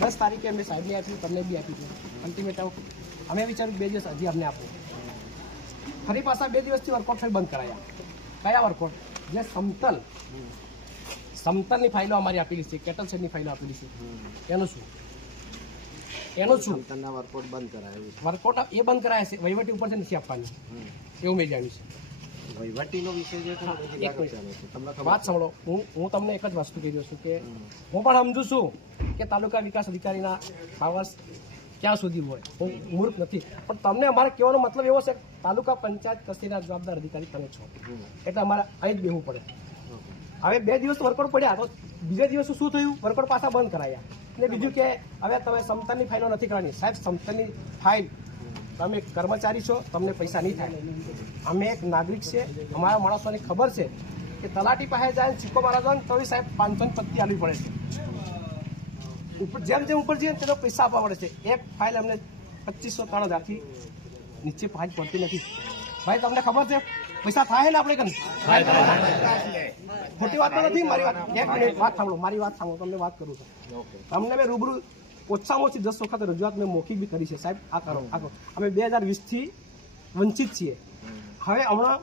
દસ તારીખે અમે સાહેબને આપી તમને બી આપી છે. અલ્ટિમેટ અમે વિચાર્યું બે દિવસ હજી અમને આપો. ફરી પાછા બે દિવસથી વર્કઆઉટ ફરી બંધ કરાયા. કયા વર્કઆઉટ જે સમતલ. સમતલની ફાઇલો અમારી આપેલી છે કેટલ સેટની ફાઇલો આપેલી છે? એનું શું? એનું શું? સમતલના વર્કઆઉટ બંધ કરાયું વર્કઆઉટ એ બંધ કરાયા છે વહીવટી ઉપર નથી આપવાની. એવું મેં જાણ્યું છે. વહીવટીનો વિષય જે છે વાત સાંભળો. હું હું તમને એક જ વસ્તુ કહી દઉં છું કે હું પણ સમજુ છું. કે તાલુકા વિકાસ અધિકારીના આવાસ ક્યાં સુધી હોય? હું મૂર્ખ નથી. પણ તમને અમારે કહેવાનો મતલબ એવો છે, તાલુકા પંચાયત કચેરીના જવાબદાર અધિકારી તમે છો. એટલે અમારે અહીં જ બેહવું પડે. હવે બે દિવસ વર્કઆઉટ પડ્યા, તો બીજા દિવસે શું થયું? વર્કઆઉટ પાછા બંધ કરાયા. અને બીજું કે, હવે તમે સમતલની ફાઇલો નથી કરવાની સાહેબ, સમતલની ફાઇલ તમે કર્મચારી છો, તમને પૈસા નહીં થાય. અમે એક નાગરિક છે, અમારા માણસોને ખબર છે કે તલાટી પાસે જાય સિક્કો મારા જાય તો સાહેબ પાંચસો ની પત્તી આપવી પડે છે. ઉપર જેમ જેમ ઉપર જઈએ તેનો પૈસા આપવા પડે છે. એક ફાઇલ અમને પચીસો ત્રણ હજારથી નીચે ફાઇલ પડતી નથી. ભાઈ તમને ખબર છે? પૈસા થાય ને આપણે કન ખોટી વાત તો નથી મારી વાત એક મિનિટ વાત સાંભળો મારી વાત સાંભળો તમને વાત કરું છું. તમને મેં રૂબરૂ ઓછામાં ઓછી દસ વખત રજૂઆત મેં મોકી બી કરી છે સાહેબ. આ કરો આ કરો. અમે બે હજાર વીસથી વંચિત છીએ. હવે હમણાં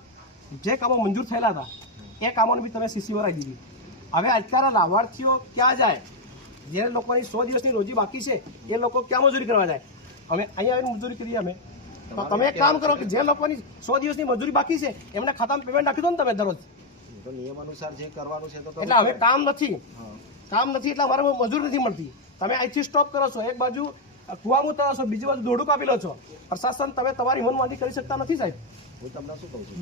જે કામો મંજૂર થયેલા હતા એ કામોને બી તમે સીસી વરાઈ દીધી. હવે અત્યારે લાભાર્થીઓ ક્યાં જાય? જે લોકોની સો દિવસની રોજી બાકી છે એ લોકો ક્યાં મજૂરી કરવા જાય? અમે અહીંયા આવીને મજૂરી કરીએ અમે. તો તમે એક કામ કરો કે જે લોકોની સો દિવસની મજૂરી બાકી છે એમને ખાતામાં પેમેન્ટ નાખી દો ને તમે દરરોજ. નિયમ અનુસાર જે કરવાનું છે એટલે હવે કામ નથી. કામ નથી એટલે અમારે મજૂરી નથી મળતી. તમે અહીંથી સ્ટોપ કરો છો એક બાજુ કુવામાં ઉતારો છો બીજી બાજુ દોડું કાપી લો છો. પ્રશાસન તમે તમારી મનમાંથી કરી શકતા નથી સાહેબ. હું તમને શું કહું છું?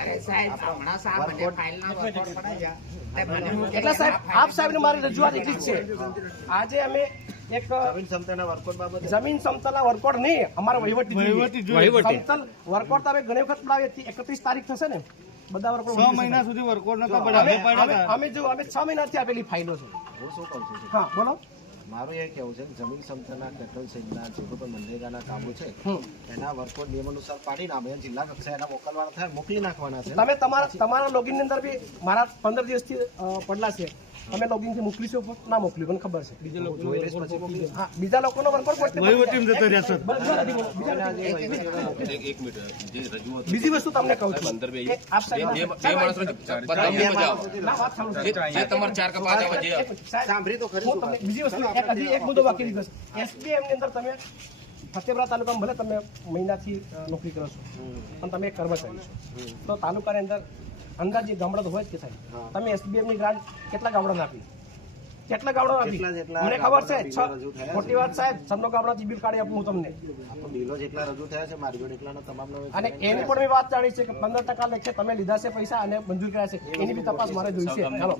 અરે સાહેબ હમણાં સાહેબ મને ફાઇલના વર્કઆઉટ પડાવ્યા. તે એટલે સાહેબ આપ સાહેબને મારી રજૂઆત એટલી જ છે. આજે અમે એક જમીન ક્ષમતાના વર્કઆઉટ બાબતે જમીન સમતલના વર્કઆઉટ નહીં અમારા વહીવટી. સમતલ વર્કઆઉટ અમે ઘણી વખત પડાવીએ એકત્રીસ તારીખ થશે ને. બધા વર્કઆઉટ છ મહિના સુધી વર્કઆઉટ નતા અમે પડ્યા અમે- અમે જો અમે છ મહિનાથી આપેલી ફાઇલો છે. હું શું કહું છું? હા બોલો. મારું એ કહેવું છે કે જમીન ક્ષમતાના કેટલ સિંહના જે કોઈ પણ મનરેગાના કામો છે એના વર્કો નિયમ અનુસાર પાડીને આપણે જિલ્લા કક્ષાએ એના મોકલવાના થાય મોકલી નાખવાના છે. તમે તમારા તમારા લોગિનની અંદર બી મારા પંદર દિવસથી પડલા છે. તમે લોગિનથી મોકલીશો ના મોકલ્યું મને ખબર છે. હું જોઈ લઈશ પછી મોકલી હા બીજા લોકોનો વર્કઆઉટ પડશે વહીવટી જતો રહેશે બીજી વસ્તુ તમને કહું છું. કે આપ સાહેબ ના, વાત સાંભળો. એક આવે જે સાંભળી તો ખરી બીજી વસ્તુ એક હજી એક મુદ્દો બાકી રહી ગયો એસપીએમની અંદર તમે ફતેપુરા તાલુકામાં ભલે તમે મહિનાથી નોકરી કરો છો પણ તમે એક કર્મચારી છો. તો તાલુકાની અંદર અંદાજે ગામડા તો હોય જ કે સાહેબ? તમે એસબીએમની ગ્રાન્ટ કેટલા ગામડાને આપી? કેટલા ગામડા આપી? મને ખબર છે છ. મોટી વાત સાહેબ સમનો ગામડાથી બિલ કાઢી આપું હું તમને. બિલો જેટલા રજૂ થયા છે મારી જોડે એટલાનો તમામનો અને એની પણ મેં વાત જાણી છે કે પંદર ટકા લેખે તમે લીધા છે પૈસા અને મંજૂર કર્યા છે. એની બી તપાસ મારે જોઈશે. ચાલો